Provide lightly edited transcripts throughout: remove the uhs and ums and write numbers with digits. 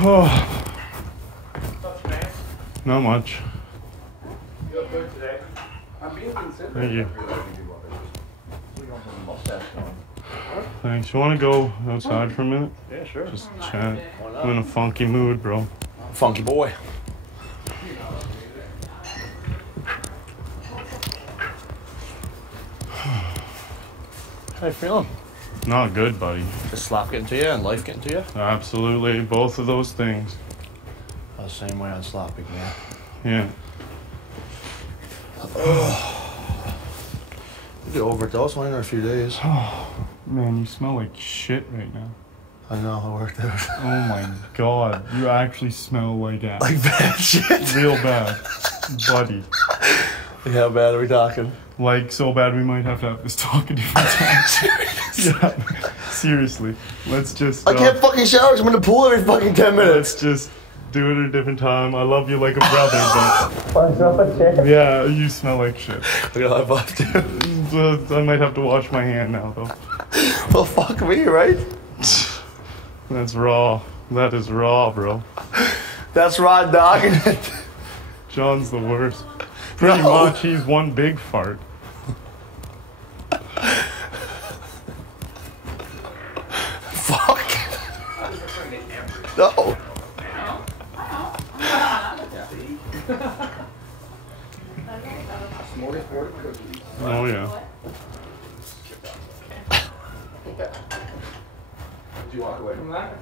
Oh, What's up, man? not much. You look good today. I'm being considerate. Thank you. We don't have a mustache going. Thanks. You want to go outside for a minute? Yeah, sure. Just chat. Why I'm in a funky mood, bro. Funky boy. How you feeling? Not good, buddy. Just slap getting to you and life getting to you? Absolutely. Both of those things. The same way on slapping, man. Yeah. You did overdose on it in a few days. Oh, man, you smell like shit right now. I know, I worked out. Oh my god. You actually smell like that. Like bad shit. Real bad. Buddy. Like how bad are we talking? Like, so bad we might have to have this talk a different time. Yeah. Seriously. Let's just... I can't fucking shower 'cause I'm in the pool every fucking 10 minutes. Let's just do it at a different time. I love you like a brother, but... Yeah, you smell like shit. We got high five too. I might have to wash my hand now, though. Well, fuck me, right? That's raw. That is raw, bro. That's raw dog. John's the worst. Pretty much, he's one big fart. Fuck. No. Oh, yeah. Did you walk away from that?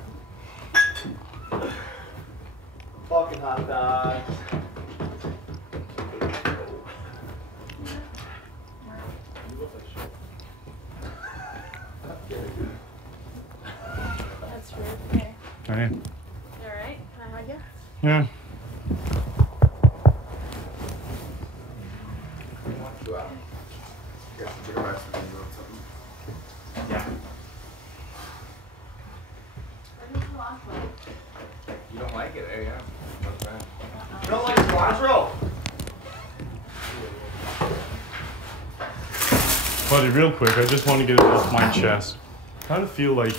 Fucking hot dogs. That's rude. Okay. Hey. You alright? Can I hug you? Yeah. You don't like it, eh? Yeah. Not bad. You don't like cilantro? Buddy, real quick, I just want to get it off my chest. I kind of feel like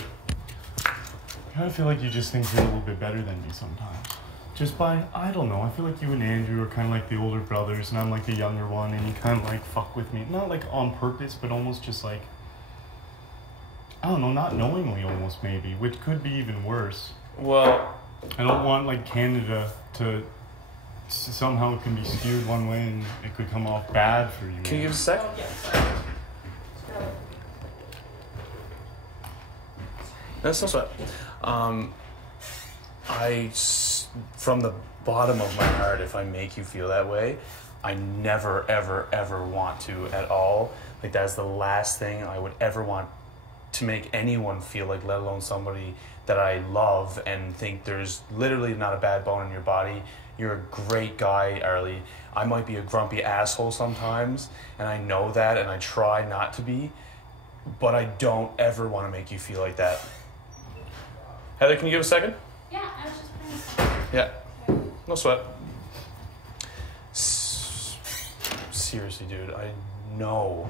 you just think you're a little bit better than me sometimes. Just by, I don't know, I feel like you and Andrew are kind of like the older brothers, and I'm like the younger one, and you kind of like fuck with me. Not like on purpose, but almost just like, I don't know, not knowingly almost maybe, which could be even worse. Well, I don't want like Canada to somehow it can be skewed one way and it could come off bad for you. can you give us a sec? That's no sweat. From the bottom of my heart, if I make you feel that way, I never, ever, ever want to at all. Like, that's the last thing I would ever want to make anyone feel like, let alone somebody that I love and think there's literally not a bad bone in your body. You're a great guy, ARLIE. I might be a grumpy asshole sometimes, and I know that, and I try not to be, but I don't ever want to make you feel like that. Heather, can you give a second? Yeah, I was just putting some. Yeah. No sweat. Seriously, dude, I know,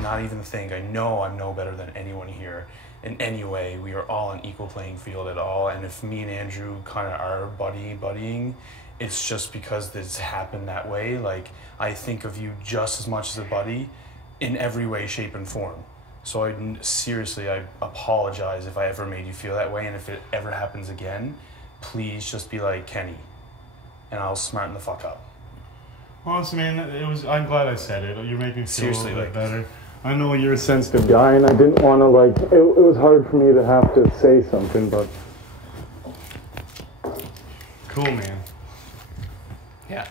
not even think, I know I'm no better than anyone here. In any way, we are all on equal playing field at all, and if me and Andrew kind of are buddying, it's just because this happened that way. Like, I think of you just as much as a buddy in every way, shape, and form. So seriously, I apologize if I ever made you feel that way, and if it ever happens again, please just be like, Kenny, and I'll smarten the fuck up. Honestly, man, I'm glad I said it. You're making me feel Seriously, a little bit like- better. I know you're a sensitive guy, and I didn't want to, like, it was hard for me to have to say something, but... Cool, man. Yeah.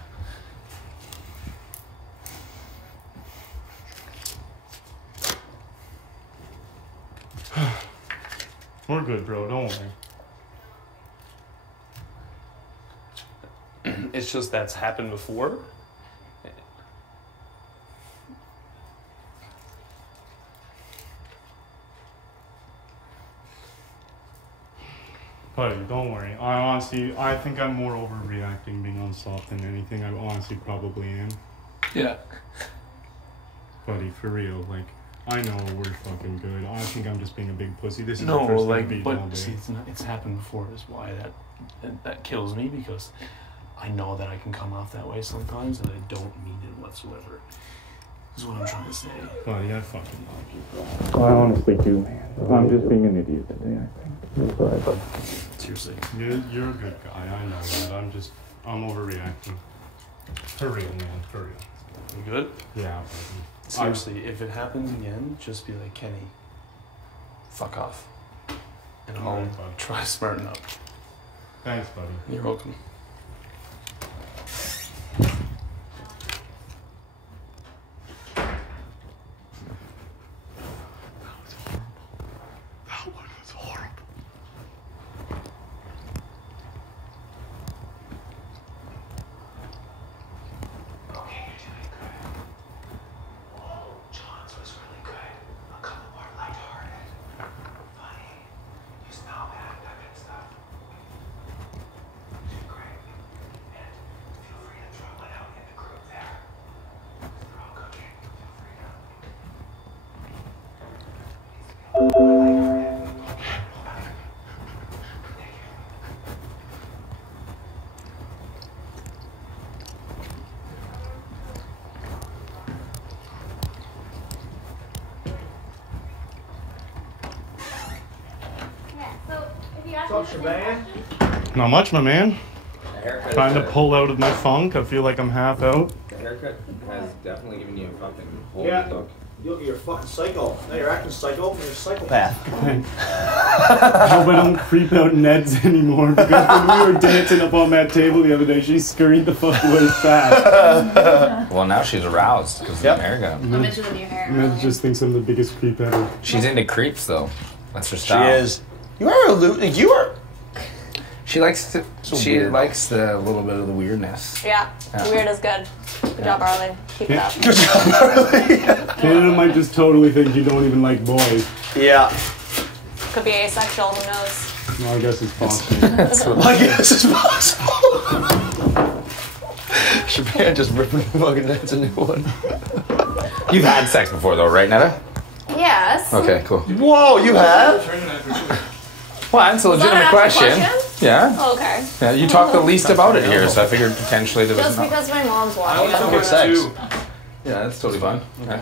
We're good, bro. Don't worry. It's just that's happened before. Buddy, don't worry. I think I'm more overreacting being on soft than anything. I honestly probably am. Yeah. Buddy, for real, like, I know we're fucking good. I think I'm just being a big pussy. This is No, the first like, thing but see, it's happened before is why that And that kills me because I know that I can come off that way sometimes and I don't mean it whatsoever. Is what I'm trying to say. Buddy, I fucking love you, bro. Well, I honestly do, man. I'm just being an idiot today, I think. That's all right, bud. Seriously. You're a good guy, I know that. I'm overreacting. For real, man, for real. You good? Yeah, buddy. Seriously, if it happens again, just be like, Kenny, fuck off. And I'll Alright, bud. try to smarten up. Thanks, buddy. You're welcome. What's your man? Not much, my man. The haircut. Trying to pull out of my funk. I feel like I'm half out. The haircut has definitely given you a fucking whole Yeah. look. You're fucking psycho. Now you're acting psycho. You're a psychopath. I hope I don't creep out Ned's anymore because when we were dancing up on that table the other day, she scurried the fuck away fast. Well, now she's aroused because of the haircut. I'm into the new hair. Ned just thinks I'm the biggest creep ever. She's into creeps, though. That's her She style. is. You are a you are. She likes to. So She weird. likes the little bit of the weirdness. Yeah. Yeah. Weird is good. Good job, Arlie. Keep it up. Good job, Arlie. Canada might just totally think you don't even like boys. Yeah. Could be asexual, who knows? Well, I guess it's possible. I guess it's possible. Shabana just ripping the fucking. That's a new one. You've had sex before, though, right, Netta? Yes. Okay, cool. Whoa, you have? Well, that's a legitimate that question. question? Yeah. Oh, okay. Yeah. You talk the least about it here, so I figured potentially there was Just no. because my mom's I watching. only took don't it wanna- two. Yeah, that's totally fine.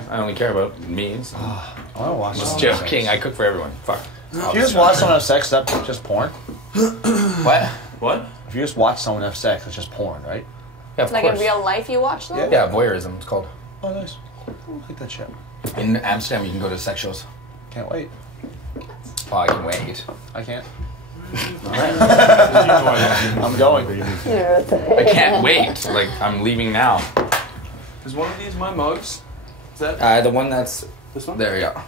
I only care about me. So. I want to watch I'm just someone have joking. sex. I cook for everyone. Fuck. If you just watch someone have sex, that's just porn. What? What? If you just watch someone have sex, it's just porn, right? Yeah, of Like course. in real life, you watch them? Yeah. Yeah, voyeurism. It's called. Oh, nice. I like that shit. In Amsterdam, you can go to sex shows. Can't wait. Oh, I can wait. I can't. I'm I'm going. I can't wait. Like, I'm leaving now. Is one of these my mugs? Is that The one that's this one? there, yeah.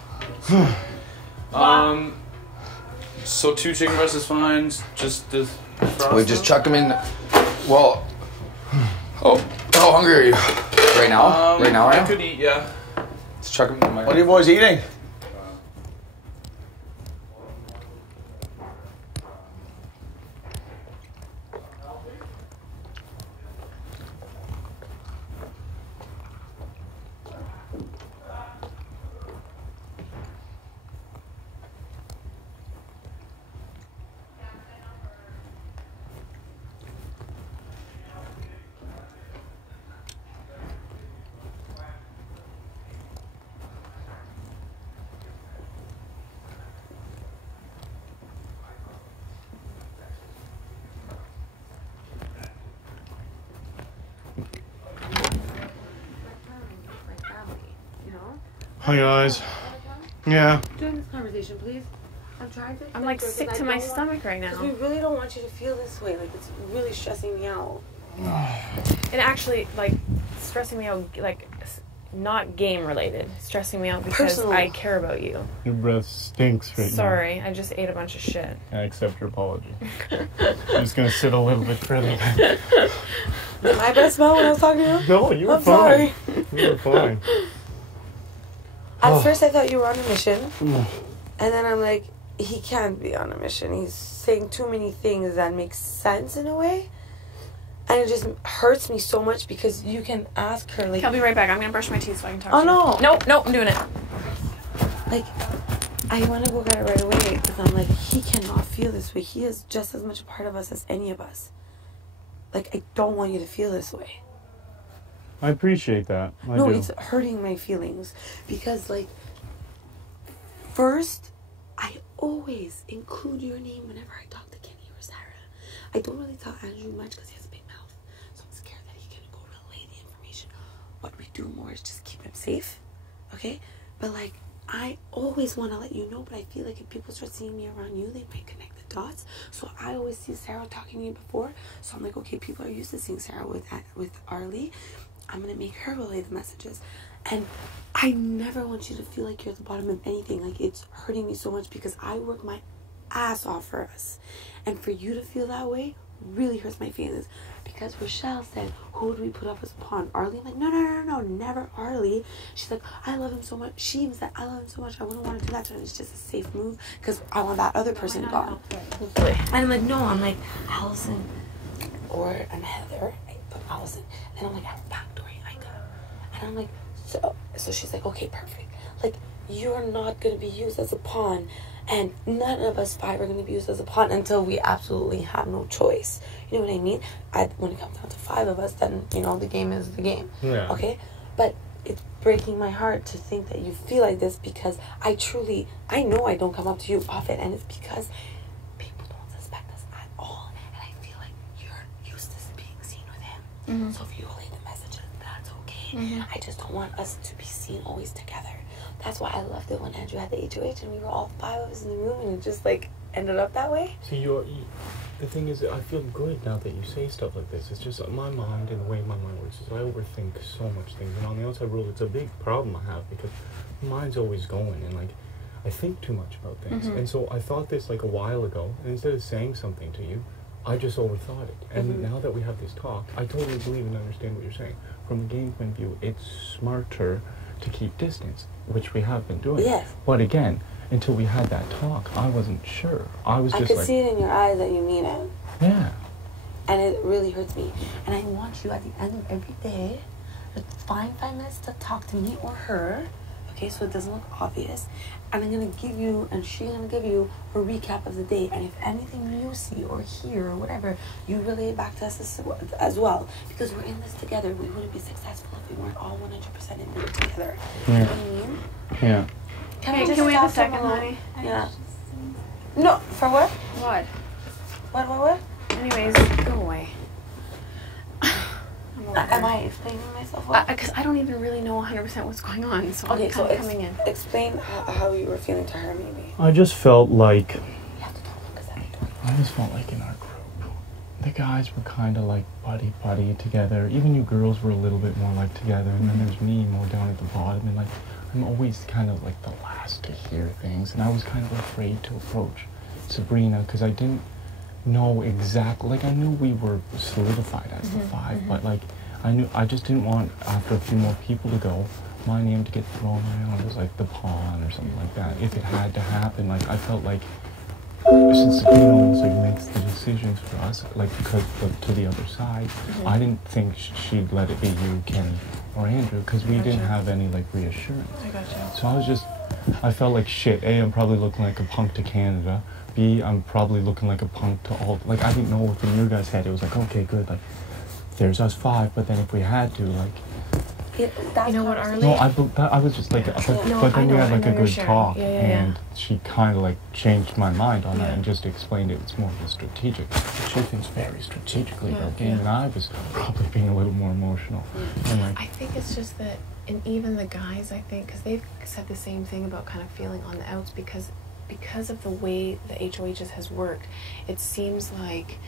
So 2 chicken breasts is fine. Just the frost. We just chuck them in. Well, oh, how hungry are you? Right now? Right now, I I could eat, yeah. Let's chuck them in my. What are you boys eating? Hi guys. Yeah. During this conversation, please. I'm trying to. I'm like sick to my stomach right We now. really don't want you to feel this way. Like it's really stressing me out. And actually, like, stressing me out, like, not game related. Stressing me out because Personal. I care about you. Your breath stinks right Sorry, I just ate a bunch of shit. now. I accept your apology. I'm just gonna sit a little bit further. Did my breath smell when I was talking to you? No, you were I'm fine. sorry. You were fine. At first, I thought you were on a mission, and then I'm like, he can't be on a mission. He's saying too many things that make sense in a way, and it just hurts me so much because you can ask her like, I'll be right back. I'm gonna brush my teeth so I can talk oh to you. no, Nope, I'm doing it. like, I want to go get it right away because I'm like, he cannot feel this way. He is just as much a part of us as any of us. Like, I don't want you to feel this way. I appreciate that. No, it's hurting my feelings because, like, first, I always include your name whenever I talk to Kenny or Sarah. I don't really tell Andrew much because he has a big mouth, so I'm scared that he can go relay the information. What we do more is just keep him safe, okay? But, like, I always want to let you know, but I feel like if people start seeing me around you, they might connect the dots. So I always see Sarah talking to you before, so I'm like, okay, people are used to seeing Sarah with ARLIE. I'm going to make her relay the messages. And I never want you to feel like you're at the bottom of anything. Like, it's hurting me so much because I work my ass off for us. And for you to feel that way really hurts my feelings. Because Rochelle said, who would we put up as a pawn? ARLIE? I'm like, no, never ARLIE. She's like, I love him so much. She even said, I love him so much. I wouldn't want to do that to him. It's just a safe move because I want that other person gone. And I'm like, no. I'm like, Allison or Heather. I put Allison. And I'm like, I'm backdooring Ika. And I'm like, so she's like, okay, perfect. Like, you're not going to be used as a pawn. And none of us 5 are going to be used as a pawn until we absolutely have no choice. You know what I mean? When it comes down to 5 of us, then, you know, the game is the game. Yeah. Okay? But it's breaking my heart to think that you feel like this because I know I don't come up to you often. And it's because people don't suspect us at all. And I feel like you're used to being seen with him. Mm-hmm. So if you relay the messages, that's okay. Mm-hmm. I just don't want us to be seen always together. That's why I loved it when Andrew had the HOH and we were all 5 of us in the room and it just like ended up that way. See, the thing is, I feel good now that you say stuff like this. It's just my mind and the way my mind works is I overthink so much things. And on the outside world, it's a big problem I have because my mind's always going and like I think too much about things. Mm-hmm. And so I thought this like a while ago, and instead of saying something to you, I just overthought it. And now that we have this talk, I totally believe and understand what you're saying. From a game point of view, it's smarter to keep distance, which we have been doing. Yes. But again, until we had that talk, I wasn't sure. I could see it in your eyes that you mean it. Yeah. And it really hurts me. And I want you at the end of every day to find 5 minutes to talk to me or her, okay, so it doesn't look obvious. And I'm going to give you, and she's going to give you a recap of the day. And if anything you see or hear or whatever, you relay it back to us as well. Because we're in this together. We wouldn't be successful if we weren't all 100% in it together. Yeah. You know what I mean? Yeah. Can we have a second, honey? Yeah. No, for what? What? What? Anyways, go away. Am I explaining myself well? Because I don't even really know 100% what's going on, so okay, I'm kind of coming in. Explain how you were feeling to her, maybe. I just felt like... You have to talk because I just felt like in our group, the guys were kind of like buddy together. Even you girls were a little bit more like together, and then there's me more down at the bottom, and like I'm always kind of like the last to hear things, and I was kind of afraid to approach Sabrina because I didn't know exactly, like I knew we were solidified as the 5, but like I just didn't want, after a few more people to go, my name to get thrown around as like the pawn or something like that. If it had to happen, like I felt like since Sabrina almost like makes the decisions for us, like because to the other side, I didn't think she'd let it be you, Kenny, or Andrew, because we didn't have any like reassurance. I gotcha. So I felt like shit. A, I'm probably looking like a punk to Canada. B, I'm probably looking like a punk to all. Like I didn't know if in your guys' head it was like, okay, good, like there's us 5, but then if we had to, like. You know what, ARLIE? No, I was just like, but then we had like a good talk, and she kind of like changed my mind on that and just explained it's more of a strategic. She thinks very strategically about game, and I was probably being a little more emotional. And like, I think it's just that, and even the guys, I think, because they've said the same thing about kind of feeling on the outs because of the way the HOHs has worked, it seems like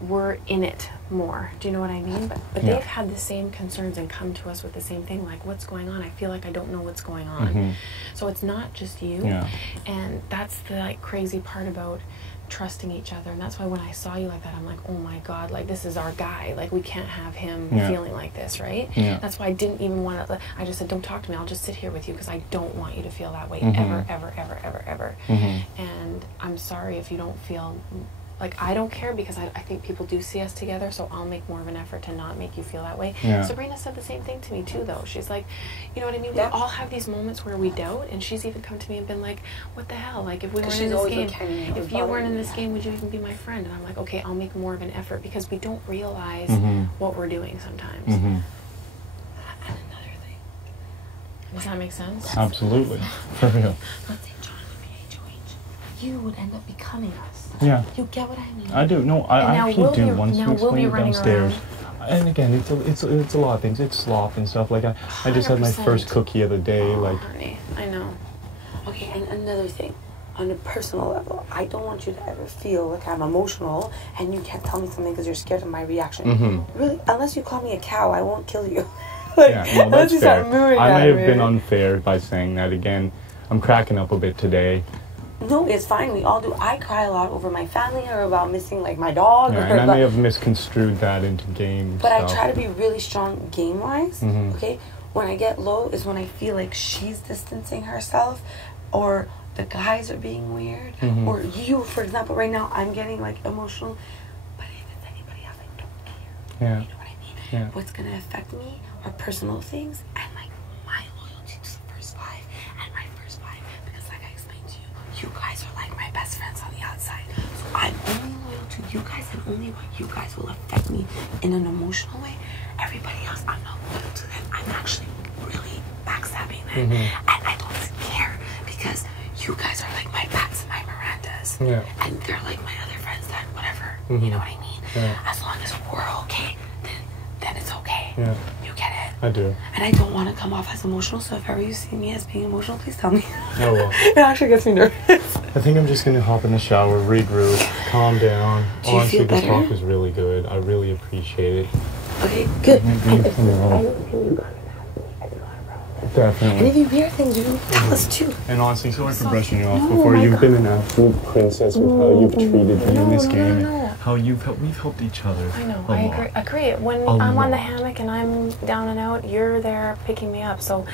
we're in it more. Do you know what I mean? But they've had the same concerns and come to us with the same thing, like, what's going on? I feel like I don't know what's going on. So it's not just you. And that's the like crazy part about trusting each other. And that's why when I saw you like that, I'm like, oh my God, like this is our guy. Like we can't have him feeling like this, right? That's why I didn't even want to, I just said, don't talk to me. I'll just sit here with you because I don't want you to feel that way ever. And I'm sorry if you don't feel like, I don't care because I think people do see us together, so I'll make more of an effort to not make you feel that way. Yeah. Sabrina said the same thing to me too, though. She's like, you know what I mean? Yeah. We all have these moments where we doubt, and she's even come to me and been like, what the hell? Like, if we weren't she's in this always game, been kind of if you weren't bothering in me. this game, would you even be my friend? And I'm like, okay, I'll make more of an effort because we don't realize what we're doing sometimes. Mm-hmm. And another thing. Does that make sense? Absolutely. For real. Let's say John would be HOH. You would end up becoming us. Yeah. You get what I mean? I do. No, I And now actually we'll do. be- Once now you we'll be explain it running downstairs. around. And again, it's a lot of things. It's slop and stuff. Like I just had my 100%. first cookie of the day. Like Honey, I know. Okay, and another thing. On a personal level, I don't want you to ever feel like I'm emotional and you can't tell me something because you're scared of my reaction. Really, unless you call me a cow, I won't kill you. Like, yeah, no, unless that's you fair. start mooing I at may have me. been unfair by saying that again. I'm cracking up a bit today. No, it's fine. We all do. I cry a lot over my family or about missing like my dog. Yeah, or and I about, may have misconstrued that into game but stuff. I try to be really strong game wise. Mhm. Okay, when I get low is when I feel like she's distancing herself, or the guys are being weird, Mhm. or you, for example, right now I'm getting like emotional. But if it's anybody else, I don't care. Yeah. You know what I mean? Yeah. What's gonna affect me are personal things and like my loyalty to the first five and my first five, because like I explained to you, you guys are like my best friends on the outside. So I'm only loyal to you guys and only what you guys will affect me in an emotional way. Everybody else, I'm not loyal to them. I'm actually really backstabbing them, and I don't care because you guys are like my Pats and my Mirandas, Yeah. and they're like my other friends that whatever. You know what I mean? Yeah. As long as we're okay, then it's okay. Yeah. You get it? I do. And I don't want to come off as emotional, so if ever you see me as being emotional, please tell me. Oh well. It actually gets me nervous. I think I'm just gonna hop in the shower, regroup, calm down. Do you Honestly, feel this better? talk was really good. I really appreciate it. Okay, good. And if, Definitely. and if you hear things, you tell us too. And honestly, sorry for brushing you off before. You've been an absolute princess with how you've treated me in this game. No. And how we've helped each other. I know. a I lot. agree. When A I'm on the lot. hammock and I'm down and out, you're there picking me up. So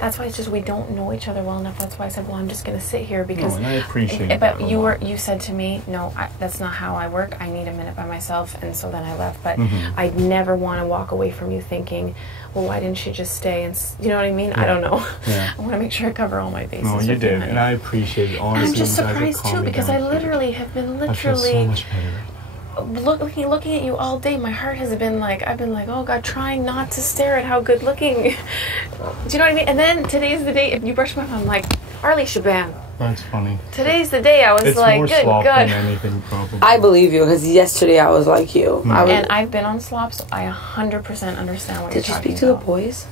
that's why it's just we don't know each other well enough. That's why I said, well, I'm just gonna sit here because. No, and I appreciate that But a you lot. you said to me, no, that's not how I work. I need a minute by myself, and so then I left. But Mhm. I'd never want to walk away from you thinking, well, why didn't she just stay? And you know what I mean? I don't know. Yeah. I want to make sure I cover all my bases. No, you with did, honey. and I appreciate it. Honestly, I'm just you guys have surprised calmed too me because down I huge. literally have been I feel so literally much better. looking at you all day. My heart has been like, I've been like, oh God, trying not to stare at how good looking. Do you know what I mean? And then today's the day. If you brush my mouth, I'm like, ARLIE Shabam. That's funny. Today's the day. I was It's like, more good slop God. than anything, probably. I believe you because yesterday I was like you. I was, And I've been on slop, so I 100% understand what did you you're talking speak to the about. boys?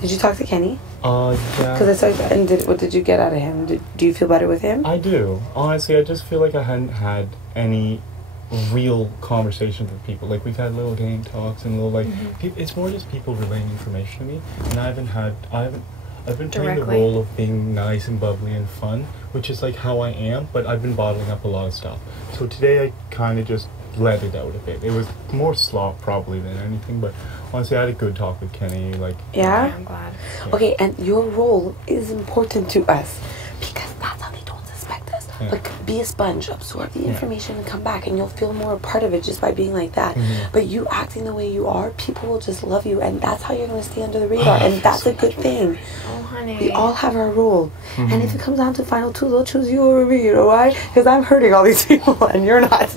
Did you talk to Kenny? Yeah. Because I said, and what did you get out of him? Do you feel better with him? I do. Honestly, I just feel like I hadn't had any real conversations with people. Like, we've had little game talks and little, like, it's more just people relaying information to me. And I've been playing the Directly. role of being nice and bubbly and fun, which is, like, how I am, but I've been bottling up a lot of stuff. So today I kind of just let it out a bit. It was more slop probably than anything, but honestly, I had a good talk with Kenny, like... Yeah? I'm glad. Okay, and your role is important to us because that's how they don't suspect us. Yeah. Like, be a sponge, absorb the Yeah. information and come back, and you'll feel more a part of it just by being like that. But you acting the way you are, people will just love you, and that's how you're going to stay under the radar, and that's a good thing. Oh, honey. We all have our role. And if it comes down to final two, they'll choose you over me, you know why? Because I'm hurting all these people, and you're not.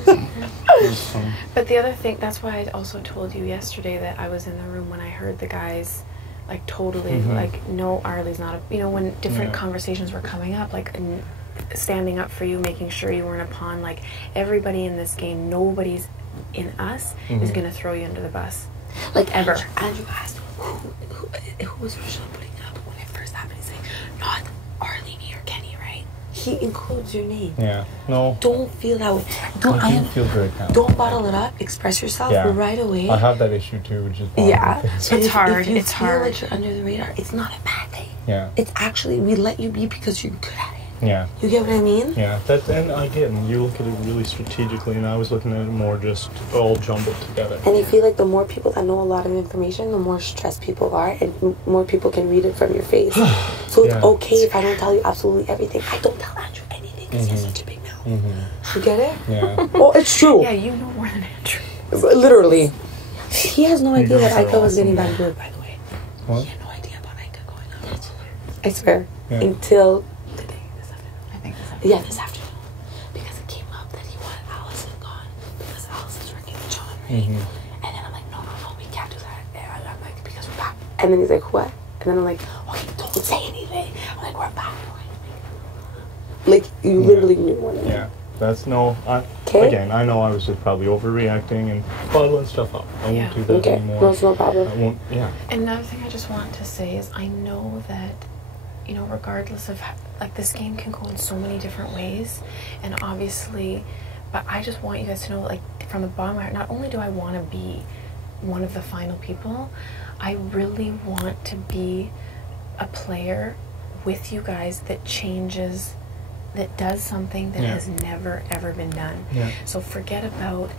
But the other thing, that's why I also told you yesterday that I was in the room when I heard the guys, like, totally, like, no, ARLIE's not a, you know, when different Yeah. conversations were coming up, like, standing up for you, making sure you weren't a pawn, like, everybody in this game, nobody's in us is going to throw you under the bus. Like, Ever. Andrew asked, who was originally putting up when it first happened? He's like, not ARLIE, me, or Kenny, right? He includes your name. Yeah. No. Don't feel that way. Don't, I do feel good now. don't bottle it up. Express yourself Yeah. right away. I have that issue too, which is Yeah. bothering But things. It's hard, If you it's feel hard. like you're under the radar, it's not a bad thing. Yeah. It's actually, we let you be because you're good at it. Yeah. You get what I mean? Yeah, and I get it. You look at it really strategically, and I was looking at it more just all jumbled together. And I feel like the more people that know a lot of information, the more stressed people are, and more people can read it from your face. So it's Yeah. okay if I don't tell you absolutely everything. I don't tell Andrew anything because he has such a big mouth. You get it? Yeah. Well, it's true. Yeah, you know more than Andrew. Literally. He has no idea that guys Ika are was getting awesome. back to it, by the way. What? He had no idea about Ika going on. I swear. Yeah. Until today, this afternoon. I think this Yeah, this afternoon. Because it came up that he wanted Allison gone. Because Allison's working with John, right? Mm-hmm. And then I'm like, no, we can't do that. And I'm like, because we're back. And then he's like, what? And then I'm like, okay, don't say anything. I'm like, we're back. Like, you literally knew more than me. Yeah. That's no. Again, I know I was just probably overreacting and bottling stuff up. I won't do that Okay, anymore. no, it's no problem. I won't. Yeah. And another thing I just want to say is I know that, you know, regardless of, like, this game can go in so many different ways. And obviously, but I just want you guys to know, like, from the bottom of my heart, not only do I want to be one of the final people, I really want to be a player with you guys that changes, that does something that has never ever been done. Yeah. So forget about,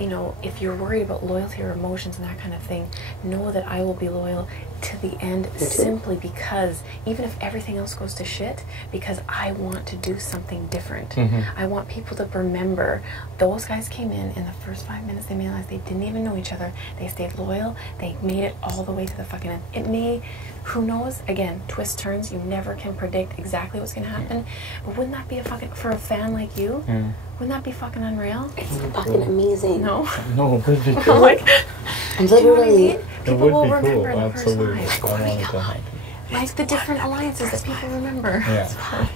you know, if you're worried about loyalty or emotions and that kind of thing, know that I will be loyal to the end, simply because even if everything else goes to shit, because I want to do something different. I want people to remember those guys came in the first 5 minutes they realized they didn't even know each other. They stayed loyal. They made it all the way to the fucking end. It may, who knows, again, twists, turns, you never can predict exactly what's gonna happen, but wouldn't that be a fucking, for a fan like you, wouldn't that be fucking unreal? It's fucking amazing. No? No, it would be cool. Like, Literally. It people will would be remember cool. the first Absolutely. five. I want it to happen. Like the different alliances that people remember. Yeah.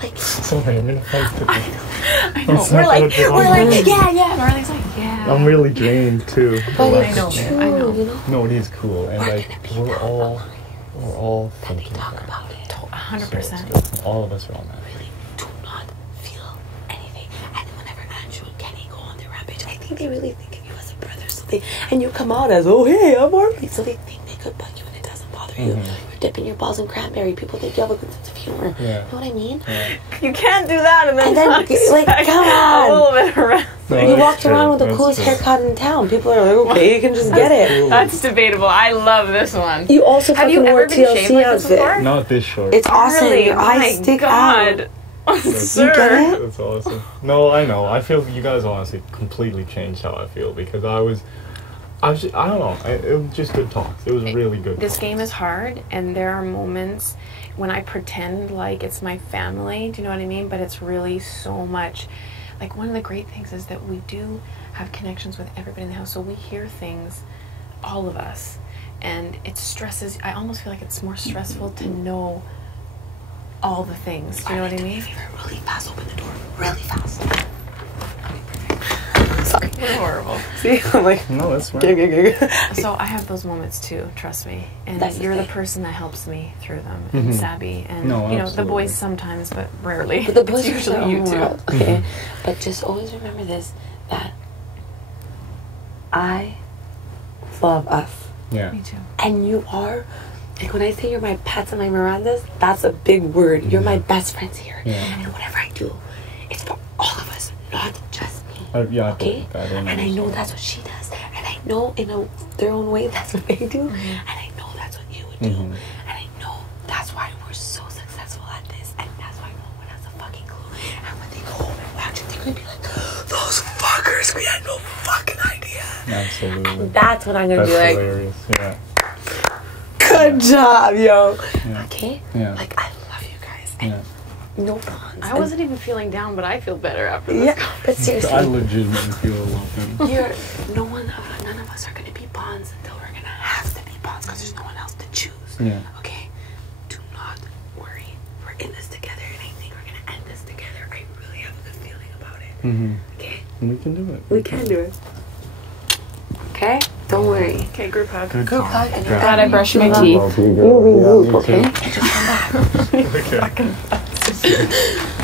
Like, Sorry, I'm in a fight today. I know. We're like, yeah. And Arlie's like, yeah. I'm really drained too. but I it's know, true, man, I know. you know? No, it is cool, and like we're all thinking Talk that. about it. 100%. All of us are on that. Really do not feel anything. And whenever Andrew and Kenny go on their rampage, I think they really think of you as a brother. So they, and you come out as, oh hey, I'm Arlie. So they think they could bug you and it doesn't bother you. You're dipping your balls in cranberry. People think you have a good sense of humor. Yeah. You know what I mean? You can't do that and then, And then, like, come on. a little bit around. No, You that's walked true, around with the that's coolest true. haircut in town. People are like, okay, you can just get it. That's debatable. I love this one. You also Have fucking you wore ever been shaved TLC like this outfit. before? Not this short. It's awesome. Really? Your Oh eyes my stick God. out. Sir. You get it? That's awesome. No, I know. I feel you guys honestly completely changed how I feel because I don't know. It was just good talks. It was really good. This talks. game is hard, and there are moments when I pretend like it's my family. Do you know what I mean? But it's really so much. Like, one of the great things is that we do have connections with everybody in the house, so we hear things, all of us, and it stresses. I almost feel like it's more stressful to know all the things. Do you know what I mean? Really fast. Open the door. Really fast. Sorry, we're horrible. See? I'm like, No, that's right. So I have those moments too, trust me. And That's the you're the thing. person that helps me through them. And Sabby and No, you know, the absolutely. boys sometimes, but rarely. But the boys it's are usually you too. Okay. But just always remember this, that I love us. Yeah. Me too. And you are, like when I say you're my pets and my Mirandas, that's a big word. You're my best friends here. Yeah. And whatever I do, it's for all of us, not just me. Yeah. I Okay? believe that. And I know that's what she does. And I know in their own way that's what they do. And I know that's what you would do. And I know that's why we're so successful at this. And that's why no one has a fucking clue. And when they go home and watch it, they're going to be like, those fuckers, we had no fucking idea. Absolutely. And that's what I'm going to That's be like, hilarious. Yeah. good job, yo. Yeah. Okay? Yeah. Like, I love you guys. And Yeah. no bonds. I wasn't even feeling down, but I feel better after this. Yeah, but seriously. I legitimately feel a lot better. None of us are gonna be bonds until we're gonna have to be bonds because there's no one else to choose. Yeah. Okay? Do not worry. We're in this together and I think we're gonna end this together. I really have a good feeling about it. Okay? We can do it. We can do it. Okay? Don't worry. Okay, group hug. Good Group talk. hug and Yeah. Gotta brush my teeth. you regroup, okay? Okay.